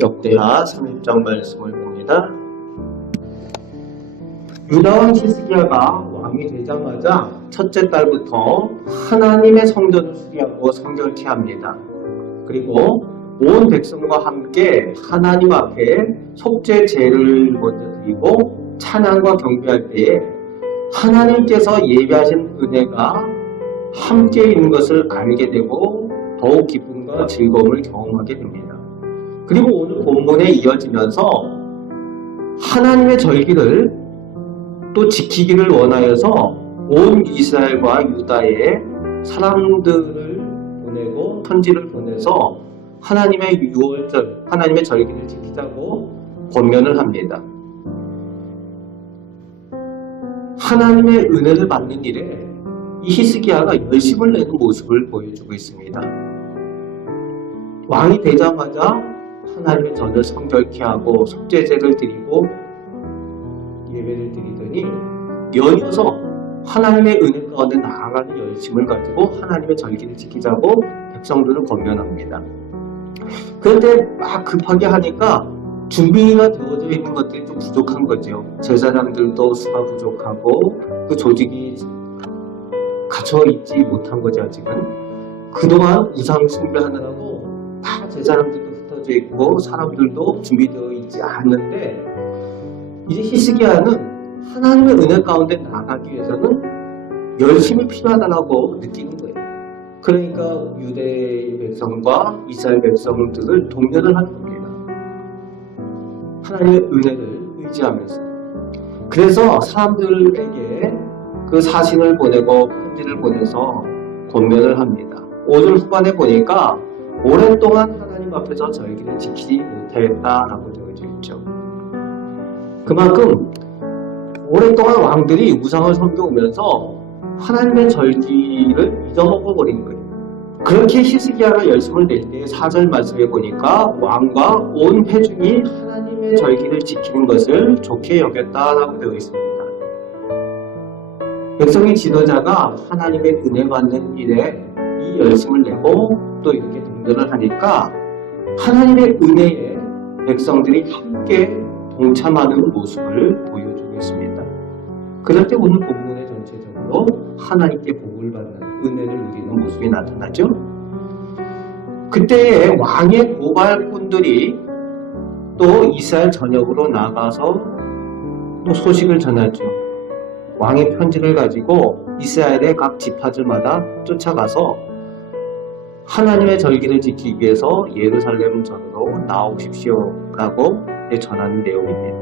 역대하 30장 말씀을 봅니다. 유다왕 히스기야가 왕이 되자마자 첫째 달부터 하나님의 성전을 수리하고 성결케 합니다. 그리고 온 백성과 함께 하나님 앞에 속죄 제를 먼저 드리고 찬양과 경배할 때에 하나님께서 예비하신 은혜가 함께 있는 것을 알게 되고 더욱 기쁨과 즐거움을 경험하게 됩니다. 그리고 오늘 본문에 이어지면서 하나님의 절기를 또 지키기를 원하여서 온 이스라엘과 유다의 사람들을 보내고 편지를 보내서 하나님의 유월절, 하나님의 절기를 지키자고 권면을 합니다. 하나님의 은혜를 받는 일에 이 히스기야가 열심을 내는 모습을 보여주고 있습니다. 왕이 되자마자 하나님의 전을 성결케 하고 속죄제를 드리고 예배를 드리더니 연이어서 하나님의 은혜 가운데 나아가는 열심을 가지고 하나님의 절기를 지키자고 백성들을 권면합니다. 그런데 막 급하게 하니까 준비가 되어져 있는 것들이 좀 부족한 거죠. 제사장들도 수가 부족하고 그 조직이 갖춰 있지 못한 거죠. 아직은 그동안 우상 숭배하느라고 다 제사장들도 흩어져 있고 사람들도 준비되어 있지 않는데 이제 히스기야는 하나님의 은혜 가운데 나아가기 위해서는 열심히 필요하다고 느끼는 거예요. 그러니까 유대 백성과 이스라엘 백성들을 동면을 하는 겁니다. 하나님의 은혜를 의지하면서. 그래서 사람들에게 그 사신을 보내고 편지를 보내서 권면을 합니다. 5절 후반에 보니까 오랫동안 하나님 앞에서 절기를 지키지 못했다라고 되어져 있죠. 그만큼 오랫동안 왕들이 우상을 섬겨오면서 하나님의 절기를 잊어먹어버린 거예요. 그렇게 히스기야가 열심을 낼 때 4절 말씀에 보니까 왕과 온 회중이 하나님의 절기를 지키는 것을 좋게 여겼다라고 되어 있습니다. 백성의 지도자가 하나님의 은혜 받는 일에 이 열심을 내고 또 이렇게 동전을 하니까 하나님의 은혜에 백성들이 함께 동참하는 모습을 보여주고 있습니다. 그럴 때 오늘 본문의 전체적으로 하나님께 복을 받는 은혜를 누리는 모습이 나타나죠. 그때의 왕의 고발꾼들이 또 이스라엘 전역으로 나가서 또 소식을 전하죠. 왕의 편지를 가지고 이스라엘의 각 지파들마다 쫓아가서 하나님의 절기를 지키기 위해서 예루살렘 전으로 나오십시오라고 전하는 내용입니다.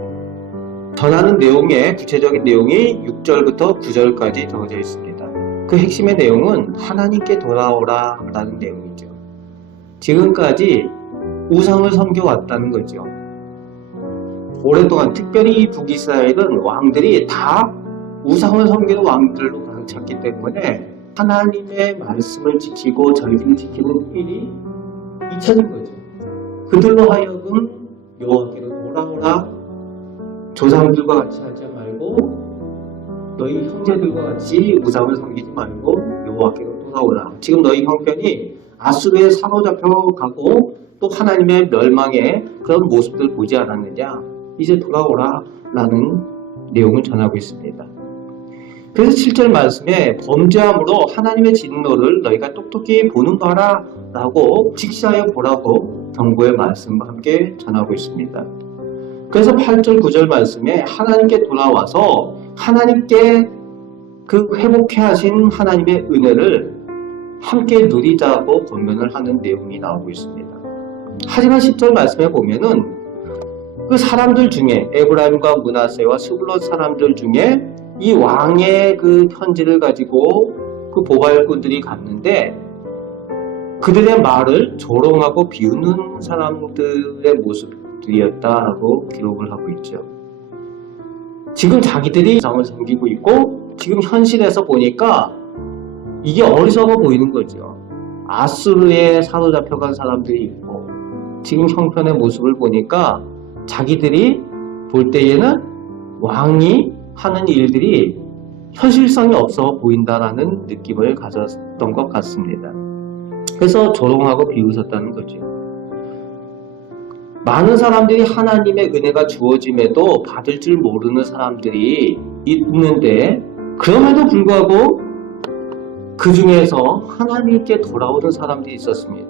전하는 내용의 구체적인 내용이 6절부터 9절까지 적어져 있습니다. 그 핵심의 내용은 하나님께 돌아오라 라는 내용이죠. 지금까지 우상을 섬겨왔다는 거죠. 오랫동안 특별히 북이스라엘은 왕들이 다 우상을 섬기는 왕들로 가득 찼기 때문에 하나님의 말씀을 지키고 절기를 지키는 일이 잊혀진 거죠. 그들로 하여금 여호와께로 돌아오라, 조상들과 같이 하지 말고 너희 형제들과 같이 우상을 섬기지 말고 여호와께로 돌아오라. 지금 너희 형편이 아수르에 사로잡혀 가고 또 하나님의 멸망의 그런 모습들 보지 않았느냐, 이제 돌아오라 라는 내용을 전하고 있습니다. 그래서 7절 말씀에 범죄함으로 하나님의 진노를 너희가 똑똑히 보는 거라 라고 직시하여 보라고 경고의 말씀과 함께 전하고 있습니다. 그래서 8절 9절 말씀에 하나님께 돌아와서 하나님께 그 회복해 하신 하나님의 은혜를 함께 누리자고 권면을 하는 내용이 나오고 있습니다. 하지만 10절 말씀에 보면은 그 사람들 중에 에브라임과 므낫세와 스불론 사람들 중에 이 왕의 그 편지를 가지고 그 보발꾼들이 갔는데 그들의 말을 조롱하고 비웃는 사람들의 모습들이었다라고 기록을 하고 있죠. 지금 자기들이 우상을 섬기고 있고 지금 현실에서 보니까 이게 어리석어 보이는 거죠. 아수르에 사로잡혀간 사람들이 있고 지금 형편의 모습을 보니까 자기들이 볼 때에는 왕이 하는 일들이 현실성이 없어 보인다라는 느낌을 가졌던 것 같습니다. 그래서 조롱하고 비웃었다는 거죠. 많은 사람들이 하나님의 은혜가 주어짐에도 받을 줄 모르는 사람들이 있는데, 그럼에도 불구하고 그 중에서 하나님께 돌아오는 사람들이 있었습니다.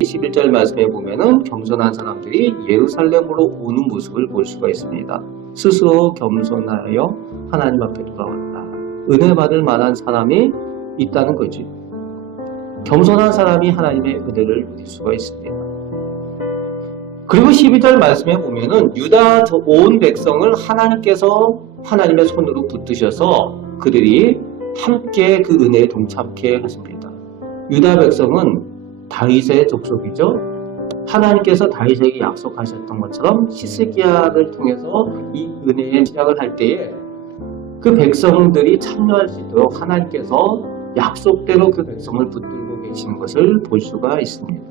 11절 말씀에 보면은 겸손한 사람들이 예루살렘으로 오는 모습을 볼 수가 있습니다. 스스로 겸손하여 하나님 앞에 돌아왔다. 은혜 받을 만한 사람이 있다는 거지. 겸손한 사람이 하나님의 은혜를 누릴 수가 있습니다. 그리고 12절 말씀에 보면은 유다 온 백성을 하나님께서 하나님의 손으로 붙드셔서 그들이 함께 그 은혜에 동참케 하십니다. 유다 백성은 다윗의 족속이죠. 하나님께서 다윗에게 약속하셨던 것처럼 히스기야를 통해서 이 은혜의 시작을 할 때에 그 백성들이 참여할 수 있도록 하나님께서 약속대로 그 백성을 붙들고 계시는 것을 볼 수가 있습니다.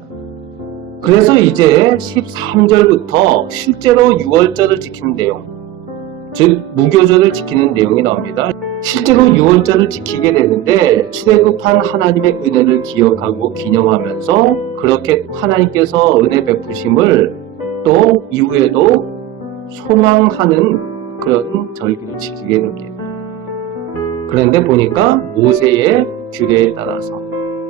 그래서 이제 13절부터 실제로 유월절을 지키는 내용, 즉 무교절을 지키는 내용이 나옵니다. 실제로 유월절을 지키게 되는데 출애굽한 하나님의 은혜를 기억하고 기념하면서 그렇게 하나님께서 은혜 베푸심을 또 이후에도 소망하는 그런 절기를 지키게 됩니다. 그런데 보니까 모세의 규례에 따라서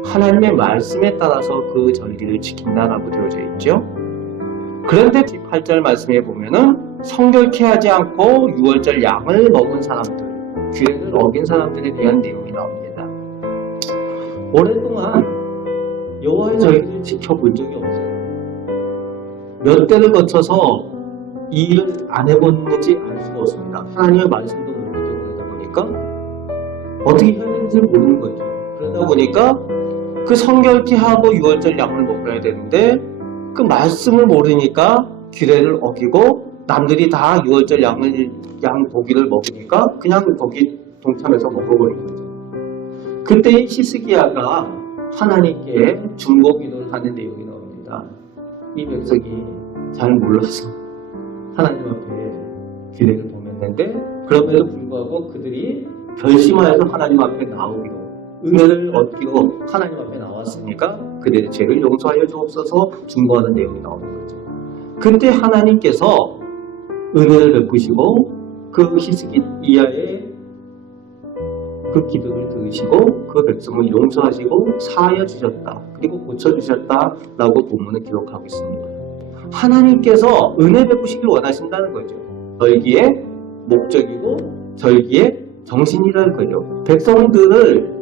하나님의 말씀에 따라서 그 절기를 지킨다라고 되어져 있죠. 그런데 8절 말씀에 보면은 성결케 하지 않고 유월절 양을 먹은 사람들, 규례를 어긴 사람들에 대한 내용이 나옵니다. 오랫동안 여호와의 절기를 지켜본 적이 없어요. 몇 대를 거쳐서 이 일을 안 해봤는지 알 수가 없습니다. 하나님의 말씀도 모르고 그러다 보니까 어떻게 해야 되는지 모르는 거죠. 그러다 보니까 그 성결케 하고 유월절 양을 먹어야 되는데 그 말씀을 모르니까 규례를 어기고 남들이 다 유월절 양 고기를 먹으니까 그냥 거기 동참해서 먹어버린 거죠. 그때 히스기야가 하나님께 중보기도를 하는 내용이 나옵니다. 이 백성이 잘 몰라서 하나님 앞에 규례를 범했는데 그럼에도 불구하고 그들이 결심하여서 하나님 앞에 나오기로 은혜를 얻기로 하나님 앞에 나왔으니까 그들의 죄를 용서하여 주옵소서 중보하는 내용이 나오는 거죠. 그때 하나님께서 은혜를 베푸시고 그 히스기야의 그 기도를 들으시고 그 백성을 용서하시고 사하여 주셨다. 그리고 고쳐주셨다라고 본문을 기록하고 있습니다. 하나님께서 은혜 베푸시길 원하신다는 거죠. 절기의 목적이고 절기의 정신이라는 거죠. 백성들을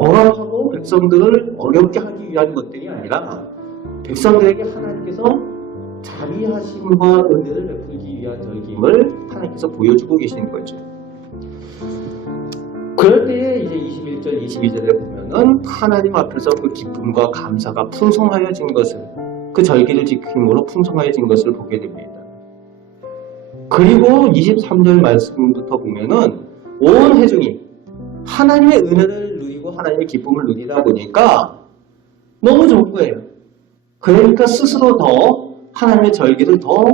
억압하고 백성들을 어렵게 하기 위한 것들이 아니라 백성들에게 하나님께서 자비하심과 은혜를 베풀기 위한 절기임을 하나님께서 보여주고 계시는 거죠. 그럴 때에 이제 21절, 22절에 보면은 하나님 앞에서 그 기쁨과 감사가 풍성하여진 것을, 그 절기를 지킴으로 풍성하여진 것을 보게 됩니다. 그리고 23절 말씀부터 보면은 온 회중이 하나님의 은혜를 누리고 하나님의 기쁨을 누리다 보니까 너무 좋은 거예요. 그러니까 스스로 더 하나님의 절기를 더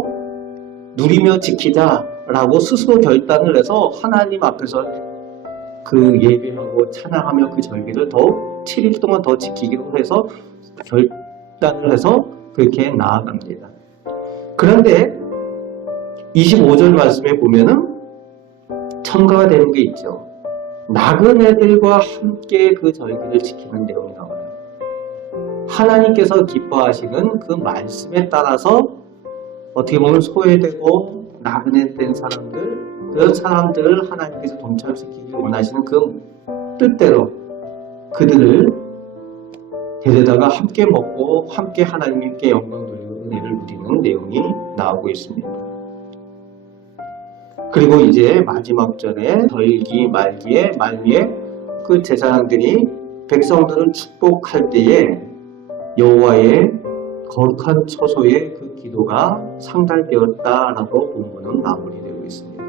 누리며 지키자라고 스스로 결단을 해서 하나님 앞에서 그 예배하고 찬양하며 그 절기를 더 7일 동안 더 지키기로 해서 결단을 해서 그렇게 나아갑니다. 그런데 25절 말씀에 보면은 첨가가 되는 게 있죠. 나그네들과 함께 그 절기를 지키는 내용이 나와요. 하나님께서 기뻐하시는 그 말씀에 따라서 어떻게 보면 소외되고 나그네된 사람들, 그런 사람들을 하나님께서 동참시키기 원하시는 그 뜻대로 그들을 데려다가 함께 먹고 함께 하나님께 영광 돌리고 은혜를 누리는 내용이 나오고 있습니다. 그리고 이제 마지막 절에 절기 말기에 그 제사장들이 백성들을 축복할 때에 여호와의 거룩한 처소에 그 기도가 상달되었다라고 본문은 마무리되고 있습니다.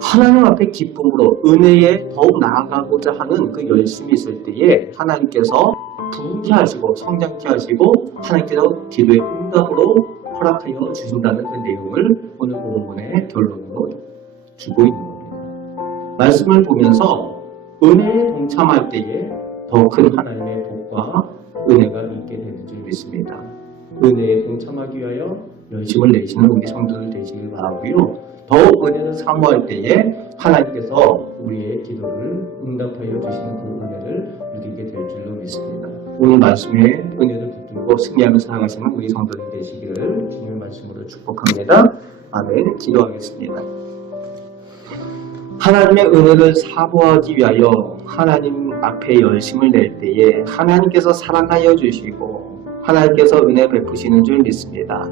하나님 앞에 기쁨으로 은혜에 더욱 나아가고자 하는 그 열심이 있을 때에 하나님께서 부흥케 하시고 성장케 하시고 하나님께서 기도의 응답으로 허락하여 주신다는 그 내용을 오늘 본문의 결론으로 주고 있는 겁니다. 말씀을 보면서 은혜에 동참할 때에 더 큰 하나님의 복과 은혜가 있게 되는 줄 믿습니다. 은혜에 동참하기 위하여 열심을 내시는 우리 성도들 되시길 바라고요. 더욱 은혜를 사모할 때에 하나님께서 우리의 기도를 응답하여 주시는 그 은혜를 누리게 될 줄로 믿습니다. 오늘 말씀에 은혜를 붙들고 승리하며 살아가시는 우리 성도들 되시기를 주님의 말씀으로 축복합니다. 아멘. 기도하겠습니다. 하나님의 은혜를 사모하기 위하여 하나님 앞에 열심을 낼 때에 하나님께서 사랑하여 주시고 하나님께서 은혜 베푸시는 줄 믿습니다.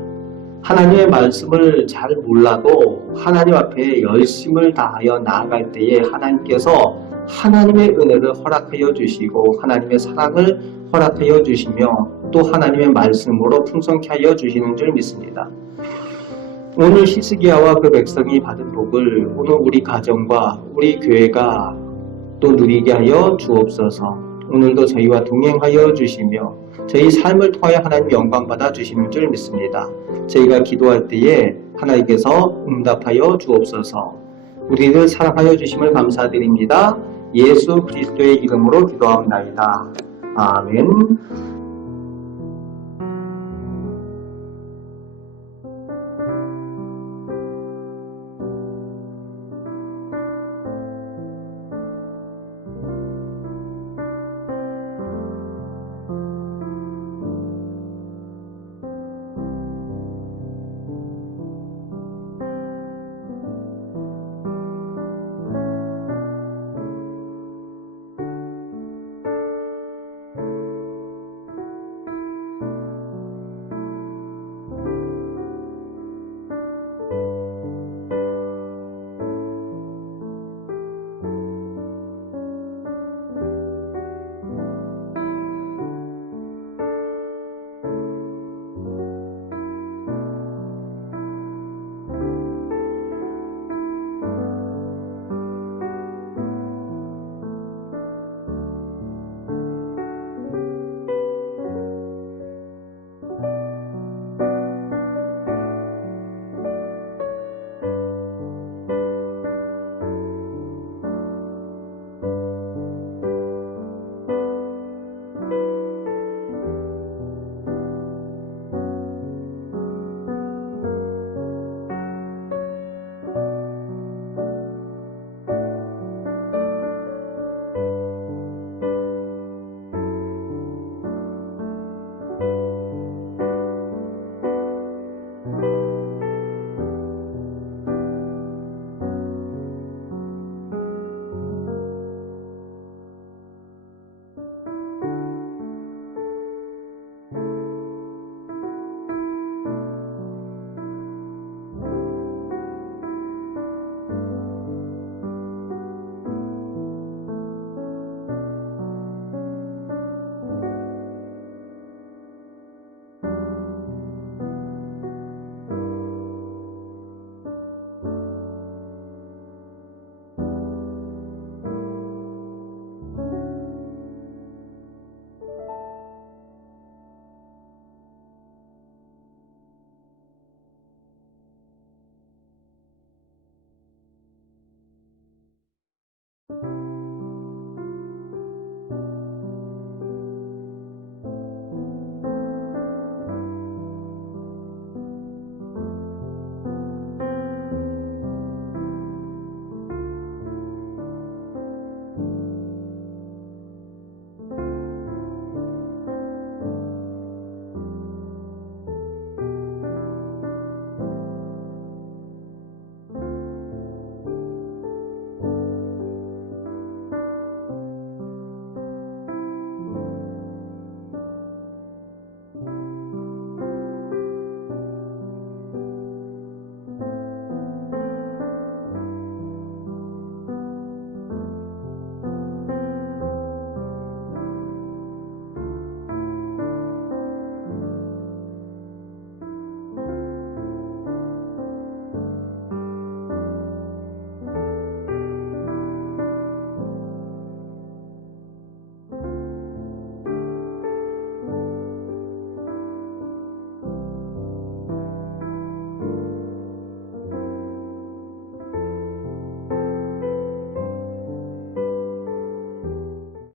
하나님의 말씀을 잘 몰라도 하나님 앞에 열심을 다하여 나아갈 때에 하나님께서 하나님의 은혜를 허락하여 주시고 하나님의 사랑을 허락하여 주시며 또 하나님의 말씀으로 풍성케 하여 주시는 줄 믿습니다. 오늘 히스기야와 그 백성이 받은 복을 오늘 우리 가정과 우리 교회가 또 누리게 하여 주옵소서. 오늘도 저희와 동행하여 주시며 저희 삶을 통하여 하나님 영광 받아 주시는 줄 믿습니다. 저희가 기도할 때에 하나님께서 응답하여 주옵소서. 우리를 사랑하여 주심을 감사드립니다. 예수 그리스도의 이름으로 기도하옵나이다. 아멘.